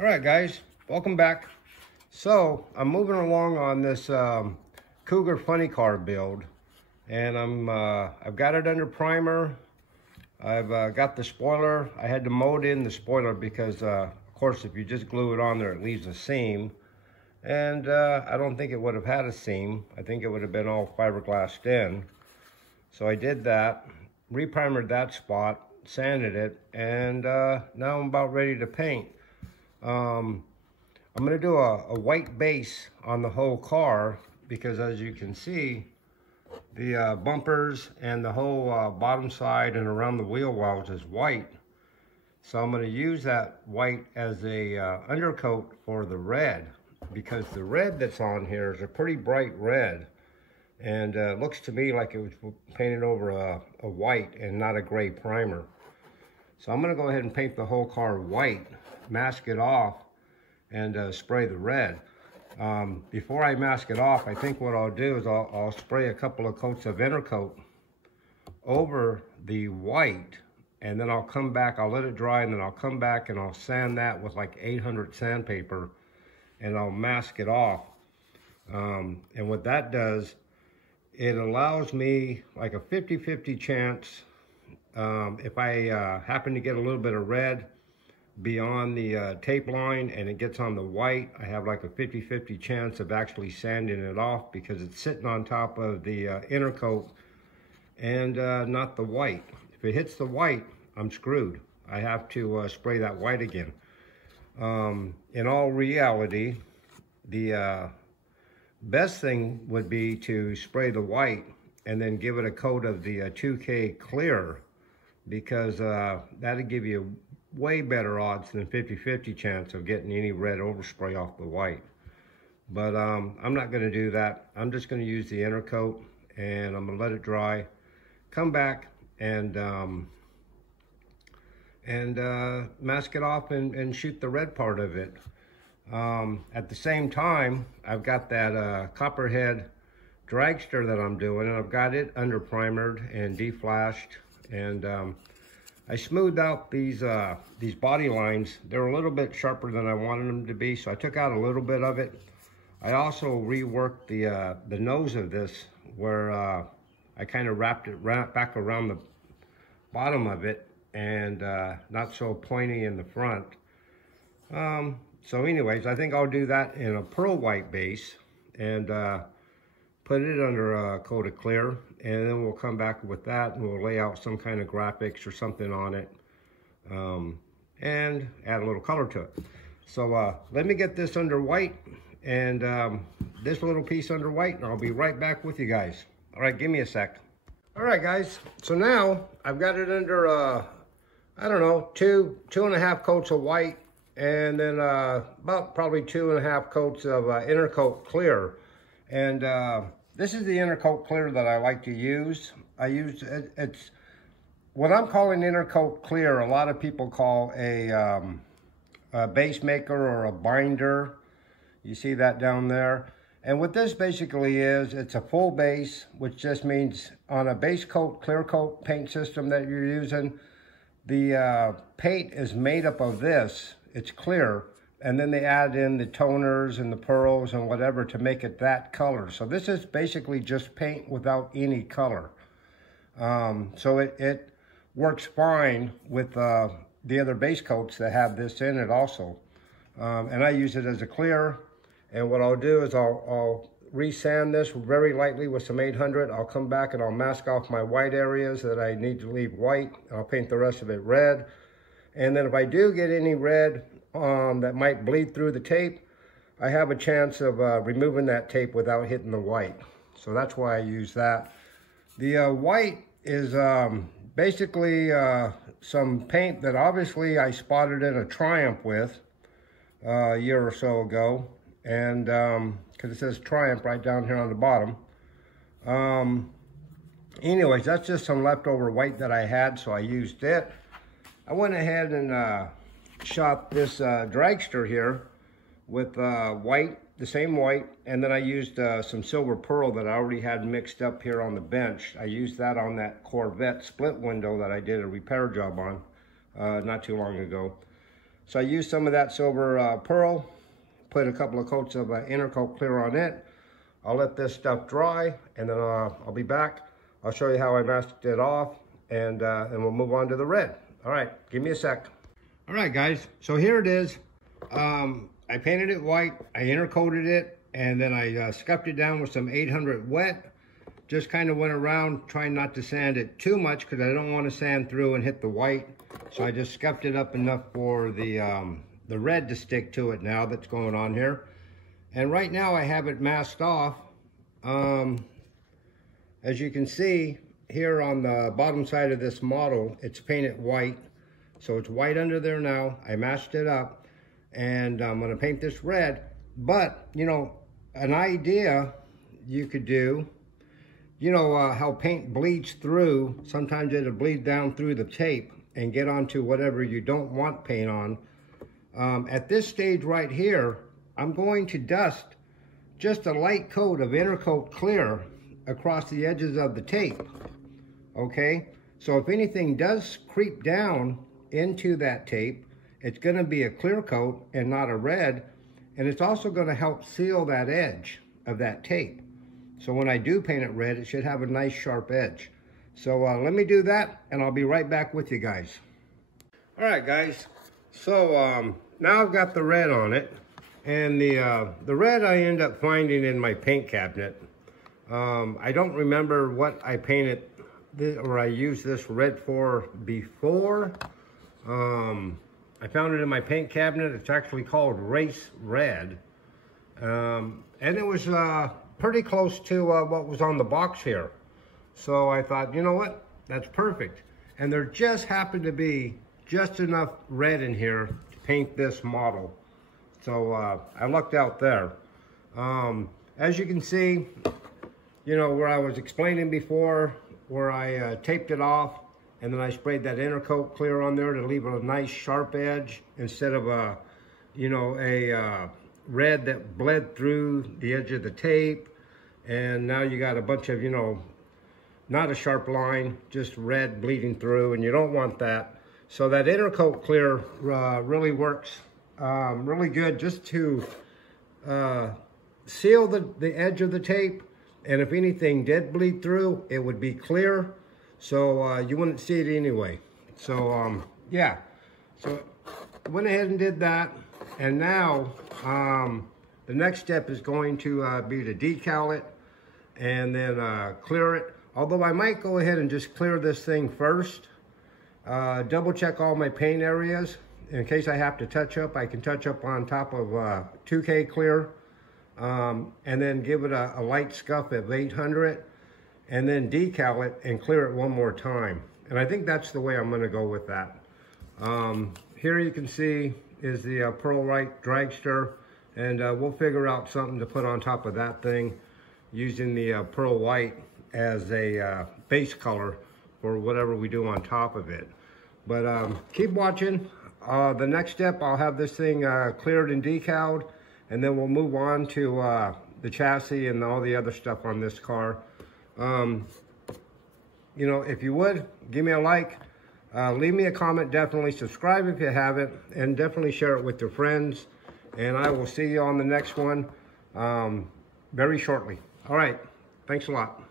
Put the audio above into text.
All right, guys, welcome back. So I'm moving along on this Cougar funny car build, and I've got it under primer. I've got the spoiler. I had to mold in the spoiler because, of course, if you just glue it on there, it leaves a seam. And I don't think it would have had a seam. I think it would have been all fiberglassed in. So I did that, reprimered that spot, sanded it, and now I'm about ready to paint. I'm going to do a white base on the whole car because, as you can see, the bumpers and the whole bottom side and around the wheel wells is white. So I'm going to use that white as a undercoat for the red, because the red that's on here is a pretty bright red, and it looks to me like it was painted over a white and not a gray primer. So I'm going to go ahead and paint the whole car white, mask it off, and spray the red. Before I mask it off, I think what I'll do is I'll spray a couple of coats of Intercoat over the white, and then I'll come back, I'll let it dry, and then I'll come back and I'll sand that with like 800 sandpaper, and I'll mask it off. And what that does, it allows me like a 50-50 chance. If I happen to get a little bit of red beyond the tape line and it gets on the white, I have like a 50-50 chance of actually sanding it off because it's sitting on top of the Intercoat and not the white. If it hits the white, I'm screwed. I have to spray that white again. In all reality, the best thing would be to spray the white and then give it a coat of the 2K clear, because that'd give you way better odds than 50-50 chance of getting any red overspray off the white. But I'm not going to do that. I'm just going to use the Intercoat, and I'm going to let it dry, come back and mask it off and shoot the red part of it. At the same time, I've got that Copperhead Dragster that I'm doing, and I've got it under primered and deflashed, and I smoothed out these body lines. They're a little bit sharper than I wanted them to be, so I took out a little bit of it. I also reworked the nose of this, where I kind of wrapped it back around the bottom of it, and not so pointy in the front. So anyways, I think I'll do that in a pearl white base and put it under a coat of clear, and then we'll come back with that and we'll lay out some kind of graphics or something on it, and add a little color to it. So let me get this under white and this little piece under white, and I'll be right back with you guys. All right, give me a sec. All right, guys, so now I've got it under, I don't know, two and a half coats of white, and then about probably 2.5 coats of Intercoat clear. And this is the Intercoat clear that I like to use. It's what I'm calling Intercoat clear, a lot of people call a base maker or a binder. You see that down there. And what this basically is, it's a full base, which just means on a base coat, clear coat paint system that you're using, the paint is made up of this. It's clear, and then they add in the toners and the pearls and whatever to make it that color. So this is basically just paint without any color. So it works fine with the other base coats that have this in it also. And I use it as a clear, and what I'll do is I'll resand this very lightly with some 800. I'll come back and I'll mask off my white areas that I need to leave white. I'll paint the rest of it red. And then if I do get any red that might bleed through the tape, I have a chance of removing that tape without hitting the white. So that's why I use that. The white is basically some paint that obviously I spotted in a Triumph with a year or so ago. And because it says Triumph right down here on the bottom. Anyways, that's just some leftover white that I had, so I used it. I went ahead and shot this Dragster here with white, the same white, and then I used some silver pearl that I already had mixed up here on the bench. I used that on that Corvette split window that I did a repair job on not too long ago. So I used some of that silver pearl, put a couple of coats of Intercoat Clear on it. I'll let this stuff dry, and then I'll be back. I'll show you how I masked it off, and we'll move on to the red. All right, give me a sec. All right, guys, so here it is. I painted it white, I intercoated it, and then I scuffed it down with some 800 wet. Just kind of went around trying not to sand it too much because I don't want to sand through and hit the white. So I just scuffed it up enough for the red to stick to it now that's going on here. And right now I have it masked off. As you can see here on the bottom side of this model, it's painted white. So it's white under there now. I masked it up, and I'm gonna paint this red. But, you know, an idea you could do, you know how paint bleeds through. Sometimes it'll bleed down through the tape and get onto whatever you don't want paint on. At this stage right here, I'm going to dust just a light coat of Intercoat Clear across the edges of the tape, okay? So if anything does creep down into that tape, it's gonna be a clear coat and not a red, and it's also gonna help seal that edge of that tape. So when I do paint it red, it should have a nice sharp edge. So let me do that, and I'll be right back with you guys. All right, guys, so now I've got the red on it, and the red I end up finding in my paint cabinet. I don't remember what I painted or I used this red for before. I found it in my paint cabinet. It's actually called Race Red, and it was pretty close to what was on the box here. So I thought, you know what, that's perfect. And there just happened to be just enough red in here to paint this model. So I lucked out there. As you can see, you know, where I was explaining before, where I taped it off, and then I sprayed that Intercoat Clear on there to leave a nice sharp edge instead of a, you know, a red that bled through the edge of the tape. And now you got a bunch of, you know, not a sharp line, just red bleeding through, and you don't want that. So that Intercoat Clear really works really good just to seal the edge of the tape. And if anything did bleed through, it would be clear, so you wouldn't see it anyway. So yeah, so I went ahead and did that, and now the next step is going to be to decal it and then clear it. Although I might go ahead and just clear this thing first, double check all my paint areas. In case I have to touch up, I can touch up on top of 2K Clear, and then give it a light scuff of 800, and then decal it and clear it one more time. And I think that's the way I'm gonna go with that. Here you can see is the Pearl White Dragster, and we'll figure out something to put on top of that thing using the Pearl White as a base color for whatever we do on top of it. But keep watching. The next step, I'll have this thing cleared and decaled, and then we'll move on to the chassis and all the other stuff on this car. You know, if you would, give me a like, leave me a comment, definitely subscribe if you haven't, and definitely share it with your friends. And I will see you on the next one very shortly. All right, thanks a lot.